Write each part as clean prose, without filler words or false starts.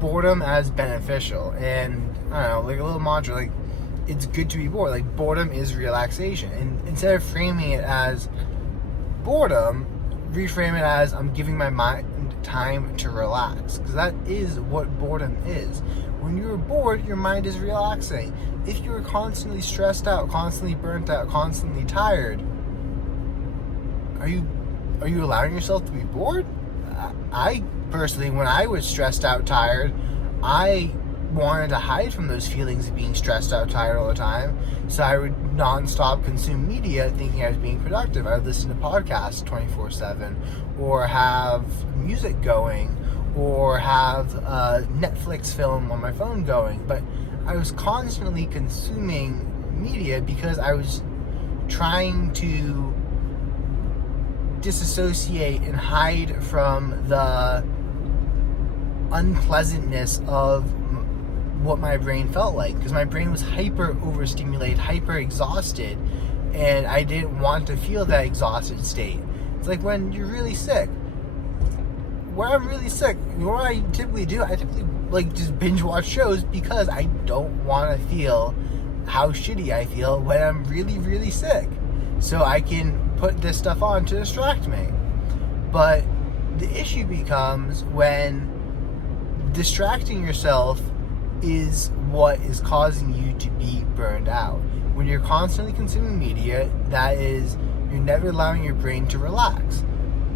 boredom as beneficial, and I don't know, like a little mantra, like it's good to be bored. Like boredom is relaxation, and instead of framing it as boredom, reframe it as I'm giving my mind time to relax, because that is what boredom is. When you're bored, your mind is relaxing. If you're constantly stressed out, constantly burnt out, constantly tired, are you allowing yourself to be bored? I personally, when I was stressed out, tired, I wanted to hide from those feelings of being stressed out, tired all the time. So I would nonstop consume media thinking I was being productive. I would listen to podcasts 24/7, or have music going, or have a Netflix film on my phone going. But I was constantly consuming media because I was trying to disassociate and hide from the unpleasantness of what my brain felt like, because my brain was hyper overstimulated, hyper exhausted, and I didn't want to feel that exhausted state. It's like when you're really sick. When I'm really sick, you know what I typically do? I typically like just binge watch shows because I don't want to feel how shitty I feel when I'm really, really sick. So I can put this stuff on to distract me. But the issue becomes when distracting yourself is what is causing you to be burned out. When you're constantly consuming media, that is, you're never allowing your brain to relax.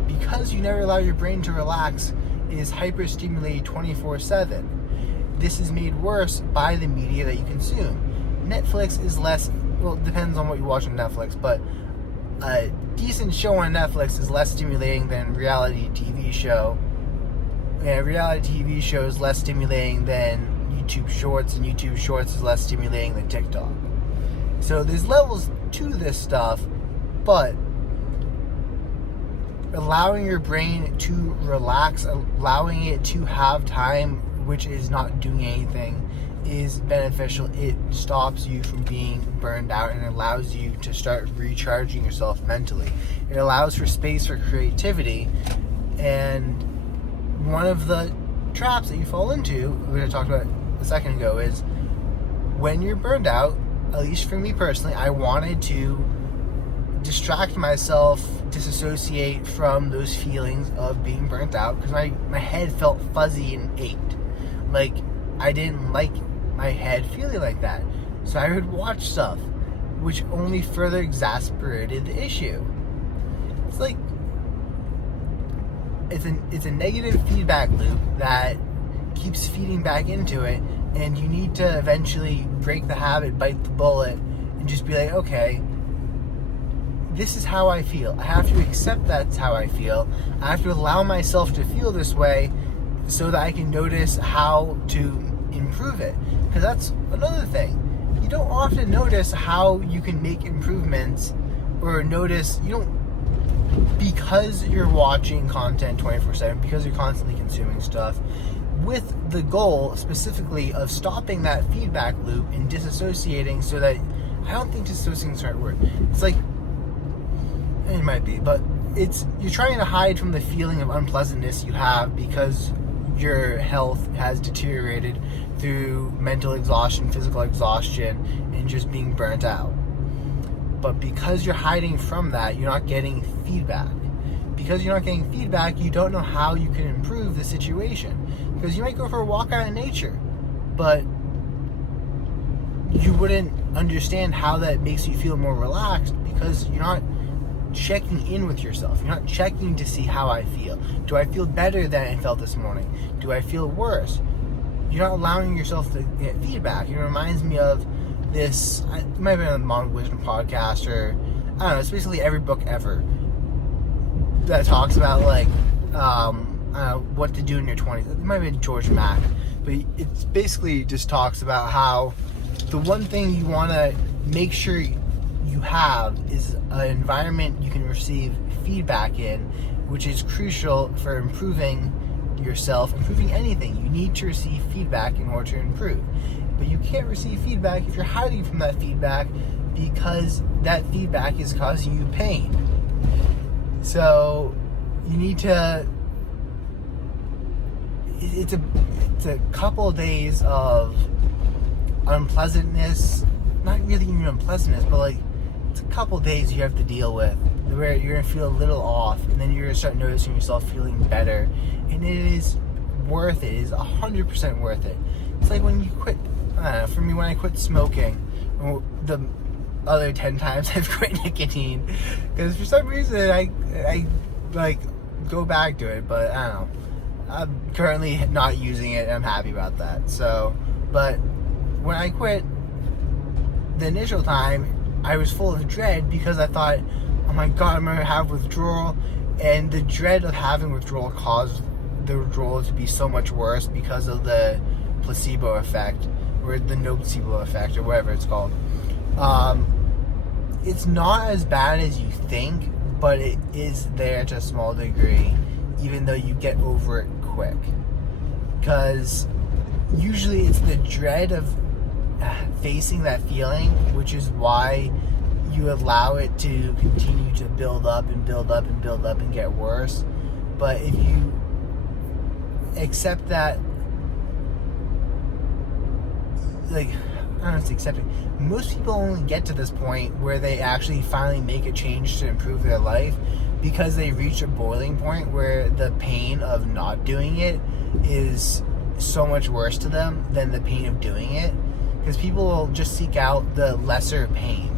Because you never allow your brain to relax, it is hyper-stimulated 24/7. This is made worse by the media that you consume. Netflix is less, well, it depends on what you watch on Netflix, but a decent show on Netflix is less stimulating than reality TV show. And a reality TV show is less stimulating than YouTube Shorts, and YouTube Shorts is less stimulating than TikTok. So there's levels to this stuff, but allowing your brain to relax, allowing it to have time which is not doing anything, is beneficial. It stops you from being burned out and allows you to start recharging yourself mentally. It allows for space for creativity, and one of the traps that you fall into, which I talked about a second ago, is when you're burned out, at least for me personally, I wanted to distract myself, disassociate from those feelings of being burnt out, because my head felt fuzzy and ached. Like, I didn't like my head feeling like that. So I would watch stuff, which only further exasperated the issue. It's like, it's a negative feedback loop that keeps feeding back into it, and you need to eventually break the habit, bite the bullet, and just be like, okay, this is how I feel. I have to accept that's how I feel. I have to allow myself to feel this way so that I can notice how to improve it. Because that's another thing. You don't often notice how you can make improvements, or notice, you don't, because you're watching content 24/7, because you're constantly consuming stuff, with the goal specifically of stopping that feedback loop and disassociating, so that, I don't think disassociating is the right word. It's like, it might be, but you're trying to hide from the feeling of unpleasantness you have because your health has deteriorated through mental exhaustion, physical exhaustion, and just being burnt out. But because you're hiding from that, you're not getting feedback. Because you're not getting feedback, you don't know how you can improve the situation. Because you might go for a walk out in nature, but you wouldn't understand how that makes you feel more relaxed, because you're not checking in with yourself. You're not checking to see how I feel. Do I feel better than I felt this morning? Do I feel worse? You're not allowing yourself to get feedback. It reminds me of this, it might have been on the Modern Wisdom podcast, or I don't know, it's basically every book ever that talks about, like, what to do in your 20s. It might have been George Mack, but it basically just talks about how the one thing you want to make sure you have is an environment you can receive feedback in, which is crucial for improving yourself, improving anything. You need to receive feedback in order to improve. But you can't receive feedback if you're hiding from that feedback, because that feedback is causing you pain. So you need to, it's a couple of days of unpleasantness, not really even unpleasantness, but like it's a couple of days you have to deal with where you're gonna feel a little off, and then you're gonna start noticing yourself feeling better, and it is worth it. It is 100% worth it. It's like when you quit. For me, when I quit smoking, the other 10 times I've quit nicotine, because for some reason I like go back to it, but I don't know. I'm currently not using it, and I'm happy about that. So, but when I quit the initial time, I was full of dread because I thought, oh my god, I'm gonna have withdrawal, and the dread of having withdrawal caused the withdrawal to be so much worse because of the placebo effect, or the nocebo effect, or whatever it's called. It's not as bad as you think, but it is there to a small degree, even though you get over it quick. Because usually it's the dread of facing that feeling, which is why you allow it to continue to build up and build up and build up and get worse. But if you accept that, like, I don't know if it's accepting. Most people only get to this point where they actually finally make a change to improve their life because they reach a boiling point where the pain of not doing it is so much worse to them than the pain of doing it. Because people will just seek out the lesser pain.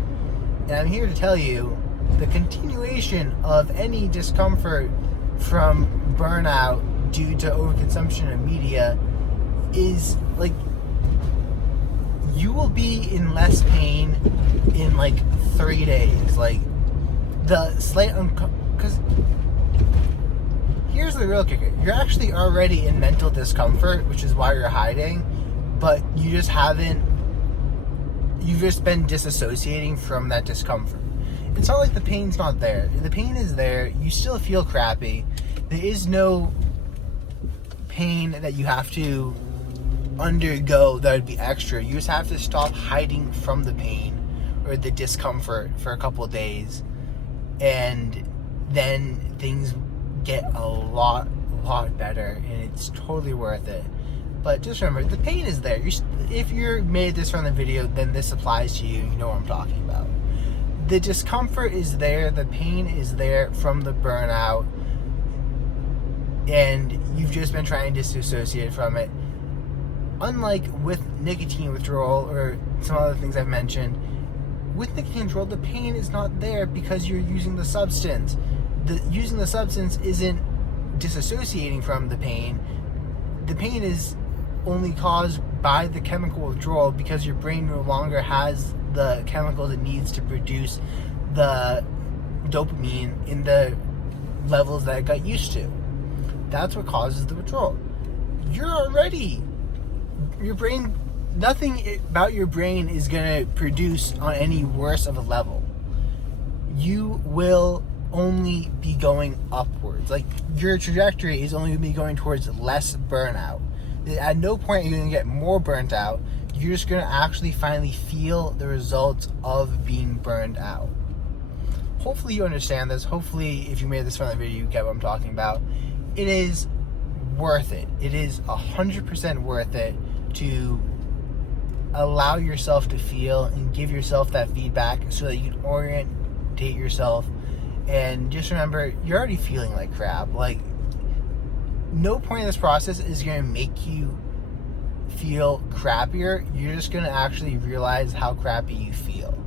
And I'm here to tell you, the continuation of any discomfort from burnout due to overconsumption of media is like, you will be in less pain in like 3 days. Like, the slight because here's the real kicker. You're actually already in mental discomfort, which is why you're hiding, but you just haven't, you've just been disassociating from that discomfort. It's not like the pain's not there. The pain is there. You still feel crappy. There is no pain that you have to undergo that would be extra. You just have to stop hiding from the pain or the discomfort for a couple of days, and then things get a lot better, and it's totally worth it. But just remember, the pain is there. If you're made this from the video, then this applies to you. You know what I'm talking about. The discomfort is there. The pain is there from the burnout, and you've just been trying to disassociate from it. Unlike with nicotine withdrawal or some other things I've mentioned, with nicotine withdrawal, the pain is not there because you're using the substance. Using the substance isn't disassociating from the pain. The pain is only caused by the chemical withdrawal because your brain no longer has the chemicals it needs to produce the dopamine in the levels that it got used to. That's what causes the withdrawal. Your brain, nothing about your brain is going to produce on any worse of a level. You will only be going upwards. Like, your trajectory is only going to be going towards less burnout. At no point are you going to get more burnt out. You're just going to actually finally feel the results of being burned out. Hopefully you understand this. Hopefully, if you made this from the video, you get what I'm talking about. It is worth it. It is 100% worth it to allow yourself to feel and give yourself that feedback so that you can orientate yourself. And just remember, you're already feeling like crap. Like, no point in this process is going to make you feel crappier. You're just going to actually realize how crappy you feel.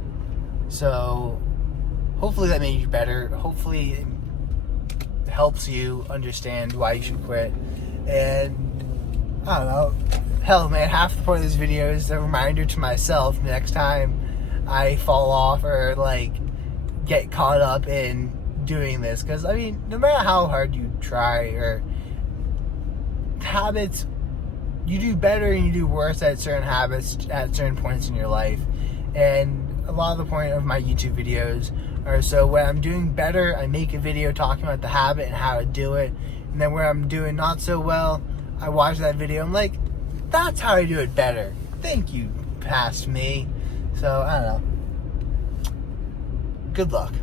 So hopefully that made you better. Hopefully it helps you understand why you should quit. And I don't know, hell man, half the point of this video is a reminder to myself next time I fall off or like get caught up in doing this. Because I mean, no matter how hard you try, or habits, you do better and you do worse at certain habits at certain points in your life. And a lot of the point of my YouTube videos are, so when I'm doing better, I make a video talking about the habit and how to do it. And then where I'm doing not so well, I watch that video, I'm like, that's how I do it better. Thank you, past me. So I don't know. Good luck.